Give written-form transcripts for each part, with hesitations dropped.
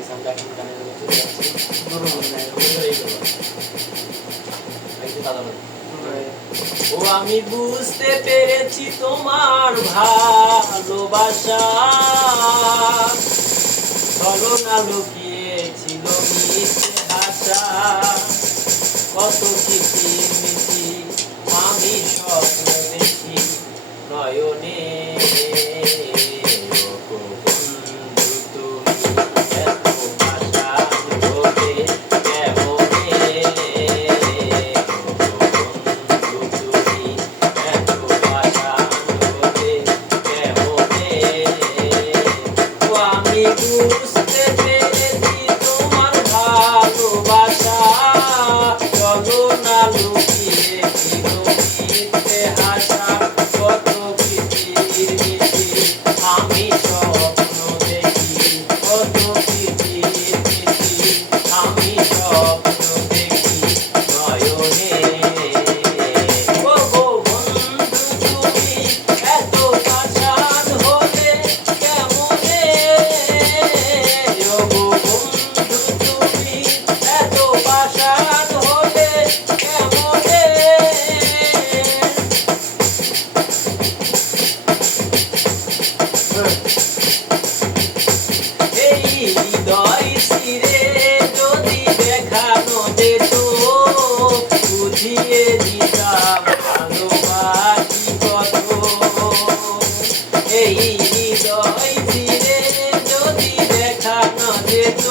গেছে, আমরা এখন গানের জন্য চলে যাচ্ছি। এই করবো। এই যে দাদা ভাই। ও আমি বুঝতে পেরেছি তোমার ভালোবাসা, ছলনা লুকিয়ে ছিল মিথ্যে হাসা, কত কিচিরমিচি আমি স্বপ্ন দেখি নয়নে। বুঝতে পেরেছি তোমার ভালোবাসা, ছলনা লুকিয়ে ছিল মিথ্যে হাসা, কত কিচিরমিচি আমি স্বপ্ন দেখি, কত কিচিরমিচি আমি স্বপ্ন দেখি নয়নে। ও গো বন্ধু তুমি এত পাষাণ হলে কেমনে, ও গো বন্ধু তুমি এত পাষাণ হলে কেমনে। এই হৃদয় ছিঁড়ে যদি দেখানো যেত, বুঝিয়ে দিতাম ভালোবাসি কত। এই হৃদয় ছিঁড়ে যদি দেখানো যেত,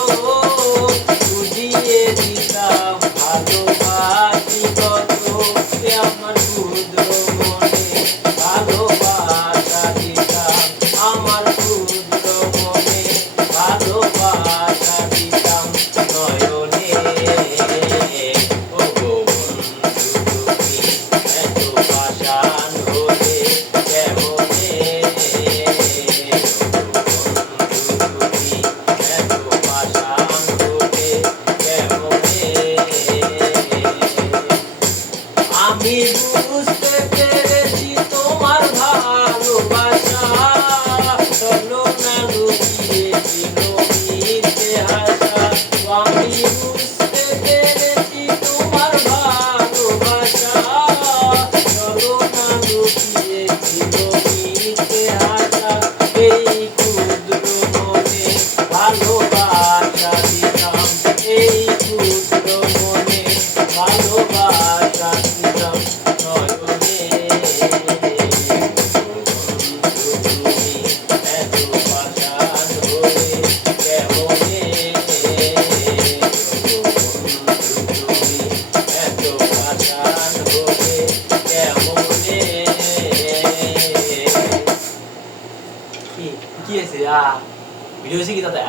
বুঝিয়ে দিতাম ভালোবাসি কত। আমার ক্ষুদ্র মনে ভালোবাসা দিতাম, আমার ক্ষুদ্র মনে ভালোবাসা দিতাম নয়নে। ও গো বন্ধু তুমি এত পাষাণ হলে কেমনে, ও গো বন্ধু তুমি এত পাষাণ হলে কেমনে। আমি বুঝতে পেরেছি তোমার ভালোবাসা, ছলনা লুকিয়ে ছিল মিথ্যে হাসা। আমি বুঝতে পেরেছি তোমার ভালোবাসা, ছলনা লুকিয়ে ছিল মিথ্যে হাসা। এই ক্ষুদ্র মনে ভালোবাসা দিতাম, এই ক্ষুদ্র মনে ভালোবাসা দিতাম নয়নে। তুমি এত পাষাণ হলে কেমনে, তুমি এত পাষাণ হলে কেমনে। কি কি আছে ভিডিও শিখি তাতে